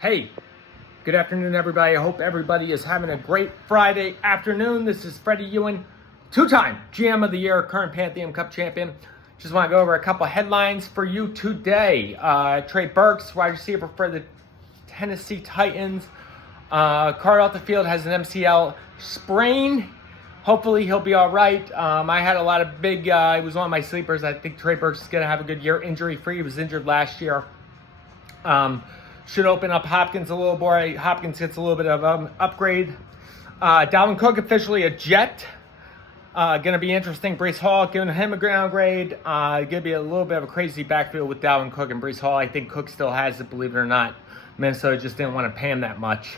Hey, good afternoon, everybody. I hope everybody is having a great Friday afternoon. This is Freddie Ewan, two-time GM of the Year, current Pantheon Cup champion. Just want to go over a couple headlines for you today. Trey Burks, wide receiver for the Tennessee Titans. Carter off the field has an MCL sprain. Hopefully he'll be all right. I had a lot of big, it was one of my sleepers. I think Trey Burks is going to have a good year injury-free. He was injured last year. Should open up Hopkins a little more. Hopkins gets a little bit of upgrade. Dalvin Cook officially a Jet. Going to be interesting. Breece Hall giving him a downgrade. Going to be a little bit of a crazy backfield with Dalvin Cook and Breece Hall. I think Cook still has it, believe it or not. Minnesota just didn't want to pay him that much.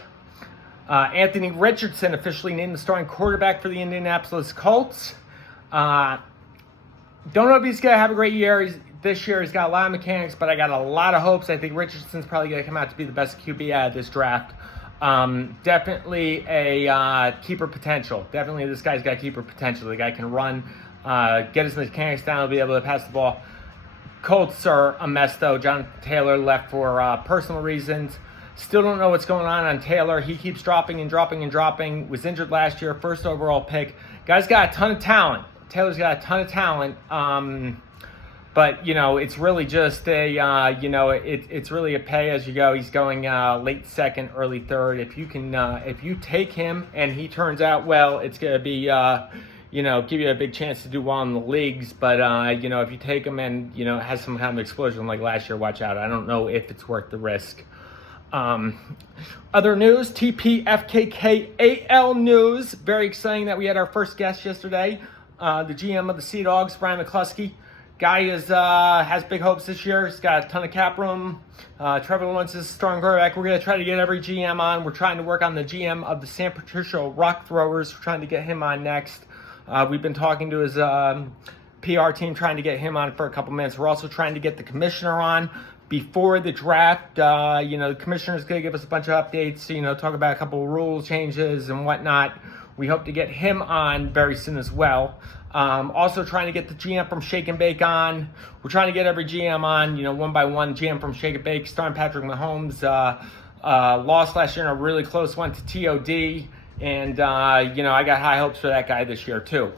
Anthony Richardson officially named the starting quarterback for the Indianapolis Colts. Don't know if he's going to have a great year. This year he's got a lot of mechanics, but I got a lot of hopes. I think Richardson's probably going to come out to be the best QB out of this draft. Definitely a keeper potential. Definitely this guy's got keeper potential. The guy can run, get his mechanics down, he'll be able to pass the ball. Colts are a mess, though. Jonathan Taylor left for personal reasons. Still don't know what's going on Taylor. He keeps dropping and dropping and dropping. Was injured last year, first overall pick. Guy's got a ton of talent. Taylor's got a ton of talent. But, you know, it's really just a, it's really a pay as you go. He's going late second, early third. If you can, if you take him and he turns out well, it's going to be, give you a big chance to do well in the leagues. But, if you take him and, has some kind of explosion like last year, watch out. I don't know if it's worth the risk. Other news, TPFFKAL news. Very exciting that we had our first guest yesterday. The GM of the Sea Dogs, Brian McCluskey. Guy has big hopes this year. He's got a ton of cap room. Trevor Lawrence is a strong quarterback. We're going to try to get every GM on. We're trying to work on the GM of the San Patricio Rock Throwers. We're trying to get him on next. We've been talking to his PR team, trying to get him on for a couple minutes. We're also trying to get the commissioner on before the draft. The commissioner's going to give us a bunch of updates, talk about a couple of rule changes and whatnot. We hope to get him on very soon as well. Also trying to get the GM from Shake and Bake on. We're trying to get every GM on, one by one. GM from Shake and Bake, starring Patrick Mahomes. Lost last year in a really close one to TOD. And, I got high hopes for that guy this year, too.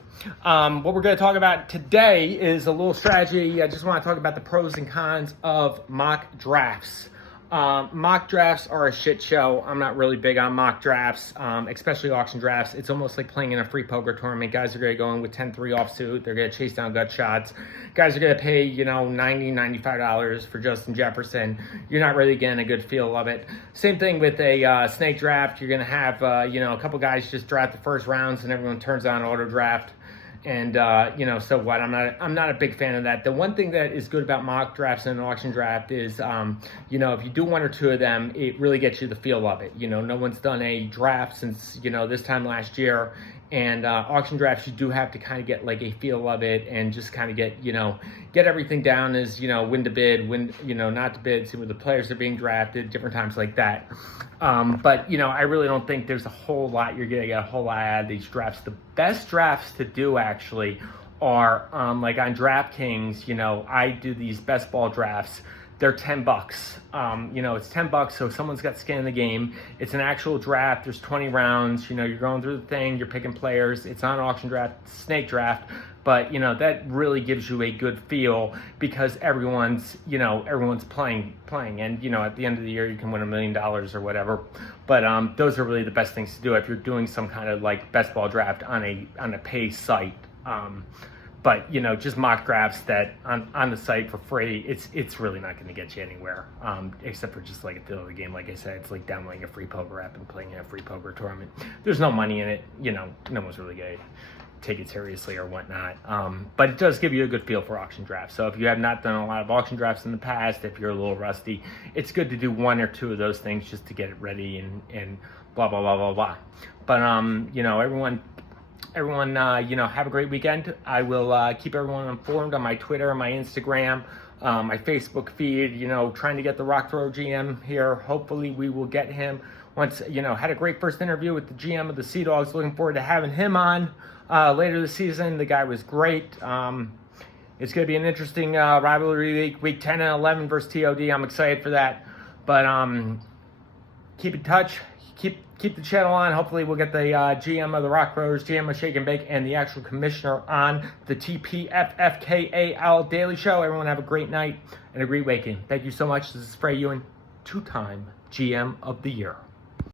What we're going to talk about today is a little strategy. I just want to talk about the pros and cons of mock drafts. Mock drafts are a shit show. I'm not really big on mock drafts, especially auction drafts. It's almost like playing in a free poker tournament. Guys are going to go in with 10-3 offsuit. They're going to chase down gut shots. Guys are going to pay, $90, $95 for Justin Jefferson. You're not really getting a good feel of it. Same thing with a snake draft. You're going to have, a couple guys just draft the first rounds and everyone turns on auto draft. And, so what? I'm not a big fan of that. The one thing that is good about mock drafts and an auction draft is, if you do one or two of them, it really gets you the feel of it. No one's done a draft since, this time last year. And auction drafts, you do have to kind of get like a feel of it and just kind of get everything down as, when to bid, when, not to bid, see where the players are being drafted, different times like that. But, I really don't think there's a whole lot you're going to get a whole lot out of these drafts. The best drafts to do actually are like on DraftKings, I do these best ball drafts. They're $10. It's $10. So someone's got skin in the game. It's an actual draft. There's 20 rounds. You're going through the thing. You're picking players. It's not an auction draft, snake draft. But, that really gives you a good feel because everyone's playing. And, at the end of the year, you can win $1 million or whatever. But those are really the best things to do if you're doing some kind of like best ball draft on a pay site. But, just mock drafts that on the site for free, it's really not going to get you anywhere, except for just like a feel of the game. Like I said, it's like downloading a free poker app and playing in a free poker tournament. There's no money in it. No one's really going to take it seriously or whatnot. But it does give you a good feel for auction drafts. So if you have not done a lot of auction drafts in the past, if you're a little rusty, it's good to do one or two of those things just to get it ready and blah, blah, blah, blah, blah. But, everyone, have a great weekend. I will keep everyone informed on my Twitter, my Instagram, my Facebook feed, trying to get the Rock Throw GM here. Hopefully we will get him once, had a great first interview with the GM of the Sea Dogs. Looking forward to having him on later this season. The guy was great. It's going to be an interesting rivalry week 10 and 11 versus TOD. I'm excited for that. But keep in touch. Keep the channel on. Hopefully we'll get the GM of the Rock Brothers, GM of Shake and Bake, and the actual commissioner on the TPFFKAL Daily Show. Everyone have a great night and a great weekend. Thank you so much. This is Frey Ewan, 2-time GM of the Year.